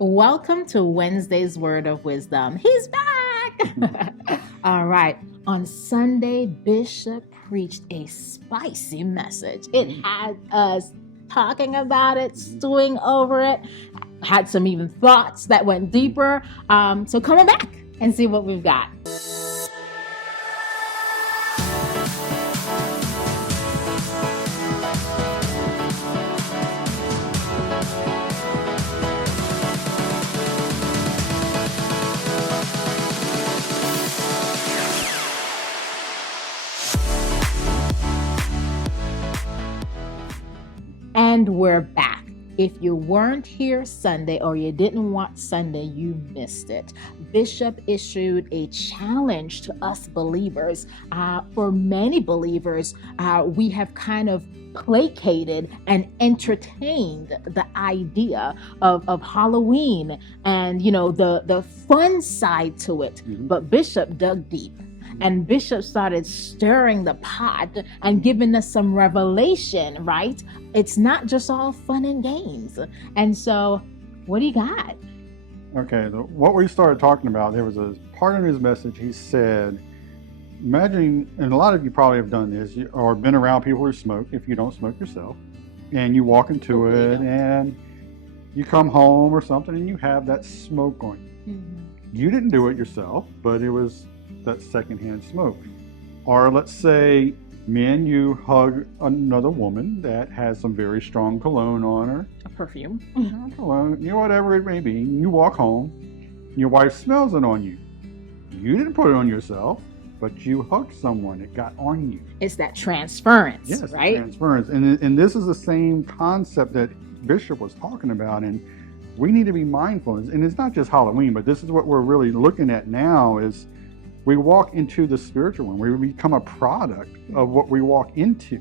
Welcome to Wednesday's Word of Wisdom. He's back! All right. On Sunday, Bishop preached a spicy message. It had us talking about it, stewing over it, had some even thoughts that went deeper. So come on back and see what we've got. And we're back. If you weren't here Sunday or you didn't watch Sunday, you missed it. Bishop issued a challenge to us believers. For many believers, we have kind of placated and entertained the idea of Halloween and, the fun side to it. But Bishop dug deep. And Bishop started stirring the pot and giving us some revelation, right? It's not just all fun and games. And so, what do you got? Okay, what we started talking about, there was a part of his message. He said, imagine, and a lot of you probably have done this, or been around people who smoke, if you don't smoke yourself, and you walk into it and you come home or something and you have that smoke on you. You didn't do it yourself, but it was that secondhand smoke. Or let's say, men, you hug another woman that has some very strong cologne on her. A perfume. Cologne, whatever it may be. You walk home, your wife smells it on you. You didn't put it on yourself, but you hugged someone, it got on you. It's that transference, yes, right? Transference. And this is the same concept that Bishop was talking about. And we need to be mindful. And it's not just Halloween, but this is what we're really looking at now is we walk into the spiritual one. We become a product of what we walk into.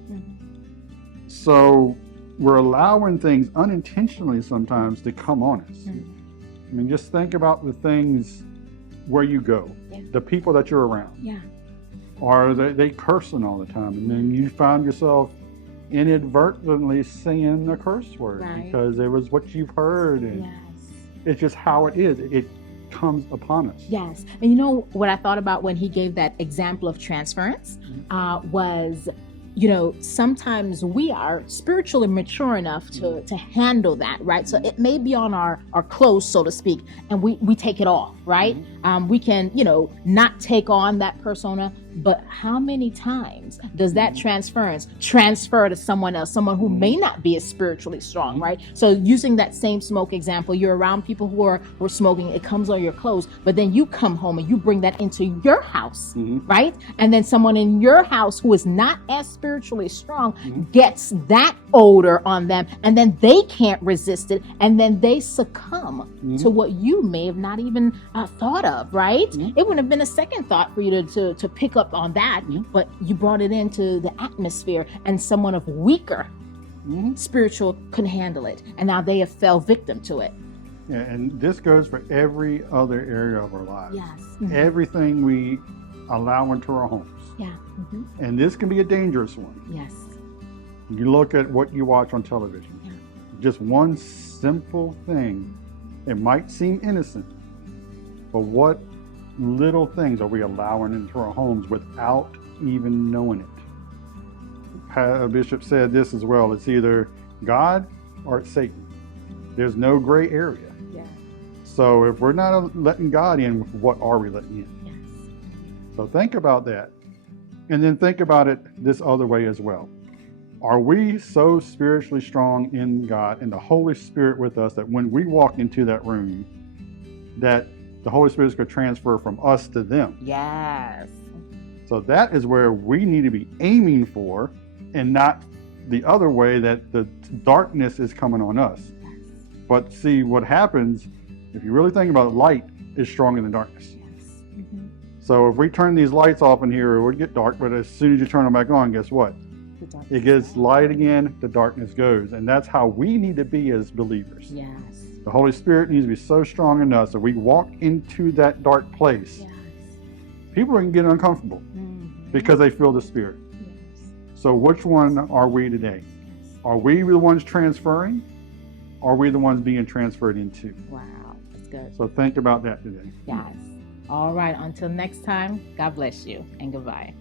So we're allowing things unintentionally sometimes to come on us. I mean, just think about the things where you go, the people that you're around. Or they cursing all the time, and then you find yourself inadvertently saying a curse word because it was what you've heard. And it's just how it is. It comes upon us. Yes. And you know what I thought about when he gave that example of transference was, sometimes we are spiritually mature enough to handle that, right? So it may be on our clothes, so to speak, and we take it off, right? We can, not take on that persona, but how many times does that transference transfer to someone else, someone who may not be as spiritually strong, right? So using that same smoke example, you're around people who are smoking, it comes on your clothes, but then you come home and you bring that into your house, right? And then someone in your house who is not as spiritually strong gets that odor on them, and then they can't resist it, and then they succumb to what you may have not even thought of, right? It wouldn't have been a second thought for you to pick up on that, but you brought it into the atmosphere, and someone of weaker spiritual couldn't handle it, and now they have fell victim to it. Yeah, and this goes for every other area of our lives. Everything we allow into our homes. And this can be a dangerous one. You look at what you watch on television. Just one simple thing. It might seem innocent, but what little things are we allowing into our homes without even knowing it? Bishop said this as well. It's either God or it's Satan. There's no gray area. So if we're not letting God in, what are we letting in? So think about that. And then think about it this other way as well. Are we so spiritually strong in God and the Holy Spirit with us that when we walk into that room, that the Holy Spirit is going to transfer from us to them? So that is where we need to be aiming for, and not the other way that the darkness is coming on us. But see, what happens, if you really think about it, light is stronger than darkness. So if we turn these lights off in here, it would get dark, but as soon as you turn them back on, guess what? It gets light again, the darkness goes. And that's how we need to be as believers. The Holy Spirit needs to be so strong in us that we walk into that dark place. People can get uncomfortable because they feel the Spirit. So which one are we today? Are we the ones transferring? are we the ones being transferred into? Wow, that's good. So think about that today. Yes. All right, until next time, God bless you and goodbye.